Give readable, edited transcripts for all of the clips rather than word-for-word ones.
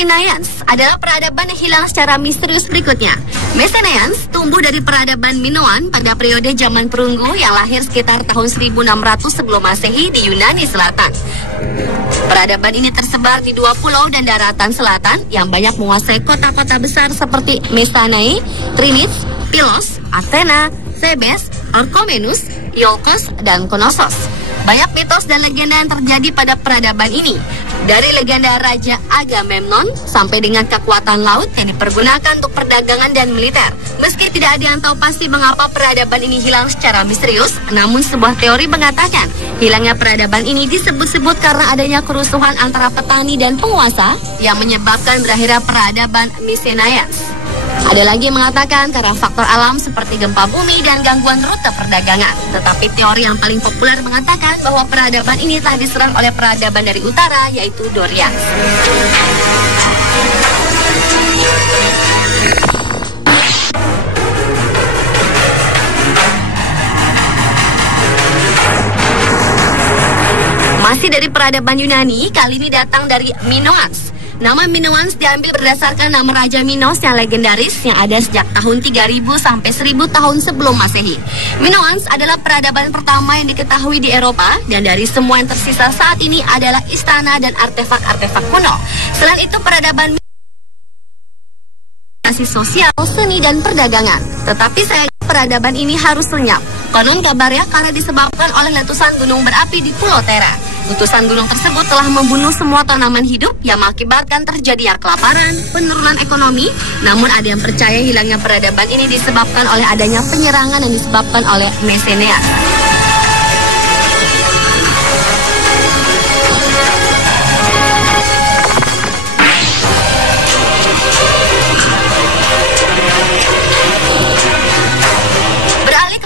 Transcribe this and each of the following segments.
Mycenaeans adalah peradaban yang hilang secara misterius berikutnya. Mycenaeans tumbuh dari peradaban Minoan pada periode zaman perunggu yang lahir sekitar tahun 1600 sebelum Masehi di Yunani Selatan. Peradaban ini tersebar di 2 pulau dan daratan selatan yang banyak menguasai kota-kota besar seperti Mycenae, Trinith, Pylos, Athena, Thebes, Orchomenus, Iolkos, dan Knossos. Banyak mitos dan legenda yang terjadi pada peradaban ini. Dari legenda Raja Agamemnon sampai dengan kekuatan laut yang dipergunakan untuk perdagangan dan militer. Meski tidak ada yang tahu pasti mengapa peradaban ini hilang secara misterius, namun sebuah teori mengatakan hilangnya peradaban ini disebut-sebut karena adanya kerusuhan antara petani dan penguasa yang menyebabkan berakhirnya peradaban Mycenaeans. Ada lagi yang mengatakan karena faktor alam seperti gempa bumi dan gangguan rute perdagangan. Tetapi teori yang paling populer mengatakan bahwa peradaban ini telah diserang oleh peradaban dari utara, yaitu Dorians. Masih dari peradaban Yunani, kali ini datang dari Minoans. Nama Minoans diambil berdasarkan nama Raja Minos yang legendaris yang ada sejak tahun 3000 sampai 1000 tahun sebelum Masehi. Minoans adalah peradaban pertama yang diketahui di Eropa dan dari semua yang tersisa saat ini adalah istana dan artefak-artefak kuno. Selain itu peradaban sosial, seni dan perdagangan. Tetapi sayangnya peradaban ini harus lenyap. Konon kabarnya karena disebabkan oleh letusan gunung berapi di Pulau Terra. Letusan gunung tersebut telah membunuh semua tanaman hidup yang mengakibatkan terjadinya kelaparan, penurunan ekonomi. Namun ada yang percaya hilangnya peradaban ini disebabkan oleh adanya penyerangan yang disebabkan oleh Mycenaeans.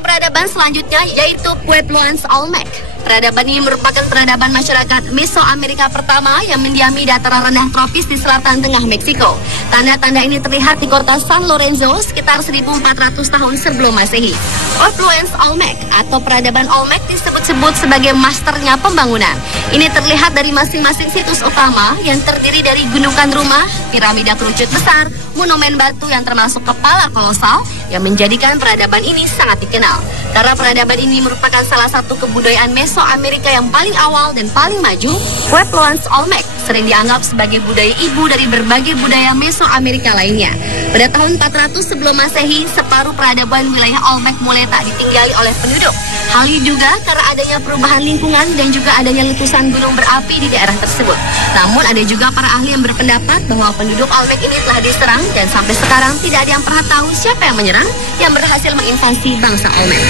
Peradaban selanjutnya yaitu Puebloans Olmec. Peradaban ini merupakan peradaban masyarakat Mesoamerika pertama yang mendiami dataran rendah tropis di selatan tengah Meksiko. Tanda-tanda ini terlihat di kota San Lorenzo sekitar 1400 tahun sebelum Masehi. Puebloans Olmec atau peradaban Olmec disebut-sebut sebagai masternya pembangunan. Ini terlihat dari masing-masing situs utama yang terdiri dari gundukan rumah, piramida kerucut besar, monumen batu yang termasuk kepala kolosal yang menjadikan peradaban ini sangat dikenal. Karena peradaban ini merupakan salah satu kebudayaan Mesoamerika yang paling awal dan paling maju, Puebloans Olmec sering dianggap sebagai budaya ibu dari berbagai budaya Mesoamerika lainnya. Pada tahun 400 sebelum Masehi, separuh peradaban wilayah Olmec mulai tak ditinggali oleh penduduk. Hal ini juga karena adanya perubahan lingkungan dan juga adanya letusan gunung berapi di daerah tersebut. Namun ada juga para ahli yang berpendapat bahwa penduduk Olmec ini telah diserang dan sampai sekarang tidak ada yang pernah tahu siapa yang menyerang yang berhasil menginvasi bangsa Olmec.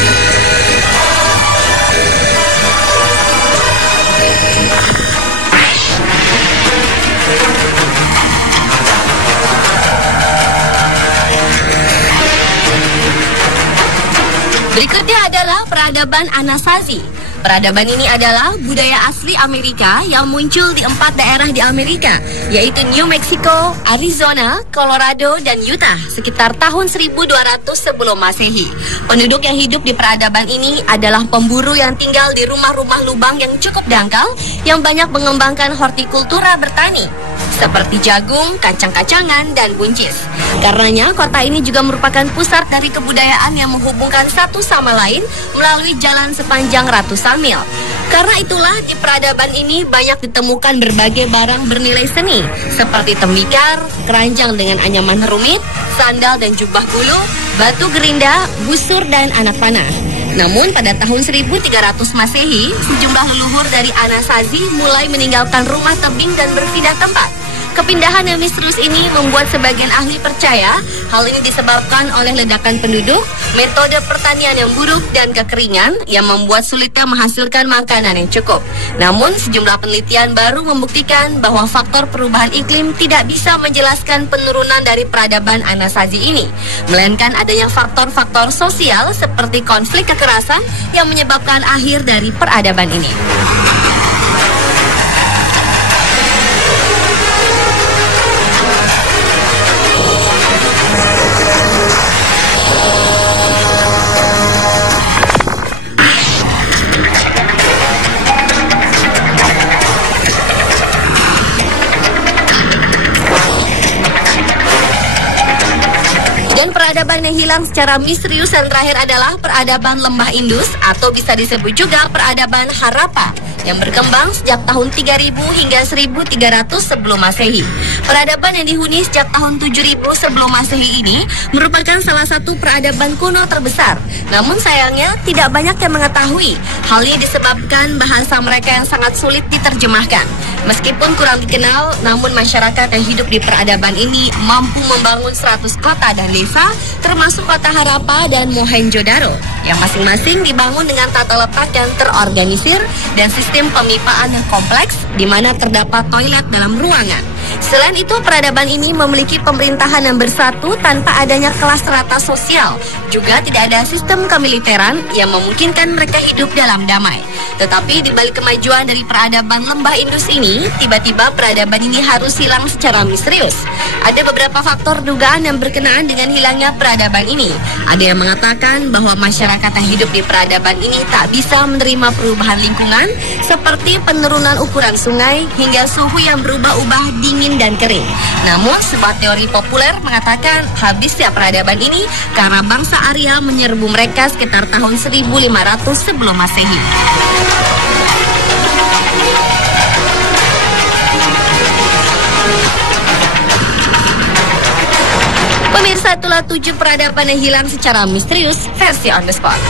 Berikutnya adalah peradaban Anasazi. Peradaban ini adalah budaya asli Amerika yang muncul di 4 daerah di Amerika, yaitu New Mexico, Arizona, Colorado, dan Utah sekitar tahun 1200 sebelum Masehi. Penduduk yang hidup di peradaban ini adalah pemburu yang tinggal di rumah-rumah lubang yang cukup dangkal yang banyak mengembangkan hortikultura bertani seperti jagung, kacang-kacangan, dan buncis. Karenanya, kota ini juga merupakan pusat dari kebudayaan yang menghubungkan satu sama lain melalui jalan sepanjang ratusan mil. Karena itulah di peradaban ini banyak ditemukan berbagai barang bernilai seni seperti tembikar, keranjang dengan anyaman rumit, sandal dan jubah bulu, batu gerinda, busur, dan anak panah. Namun pada tahun 1300 Masehi, sejumlah leluhur dari Anasazi mulai meninggalkan rumah tebing dan berpindah tempat. Kepindahan yang misterius ini membuat sebagian ahli percaya hal ini disebabkan oleh ledakan penduduk, metode pertanian yang buruk, dan kekeringan yang membuat sulitnya menghasilkan makanan yang cukup. Namun sejumlah penelitian baru membuktikan bahwa faktor perubahan iklim tidak bisa menjelaskan penurunan dari peradaban Anasazi ini, melainkan adanya faktor-faktor sosial seperti konflik kekerasan yang menyebabkan akhir dari peradaban ini. Dan peradaban yang hilang secara misterius yang terakhir adalah peradaban lembah Indus atau bisa disebut juga peradaban Harappa yang berkembang sejak tahun 3000 hingga 1300 sebelum Masehi. Peradaban yang dihuni sejak tahun 7000 sebelum Masehi ini merupakan salah satu peradaban kuno terbesar. Namun sayangnya tidak banyak yang mengetahui. Hal ini disebabkan bahasa mereka yang sangat sulit diterjemahkan. Meskipun kurang dikenal, namun masyarakat yang hidup di peradaban ini mampu membangun 100 kota dan desa, termasuk kota Harappa dan Mohenjo-daro, yang masing-masing dibangun dengan tata letak yang terorganisir dan sistem pemipaan yang kompleks, di mana terdapat toilet dalam ruangan. Selain itu, peradaban ini memiliki pemerintahan yang bersatu tanpa adanya kelas strata sosial. Juga tidak ada sistem kemiliteran yang memungkinkan mereka hidup dalam damai. Tetapi di balik kemajuan dari peradaban lembah Indus ini, tiba-tiba peradaban ini harus hilang secara misterius. Ada beberapa faktor dugaan yang berkenaan dengan hilangnya peradaban ini. Ada yang mengatakan bahwa masyarakat yang hidup di peradaban ini tak bisa menerima perubahan lingkungan seperti penurunan ukuran sungai hingga suhu yang berubah-ubah dingin dan kering. Namun, sebuah teori populer mengatakan habisnya peradaban ini karena bangsa Arya menyerbu mereka sekitar tahun 1500 sebelum Masehi. Pemirsa, itulah 7 peradaban yang hilang secara misterius versi On The Spot.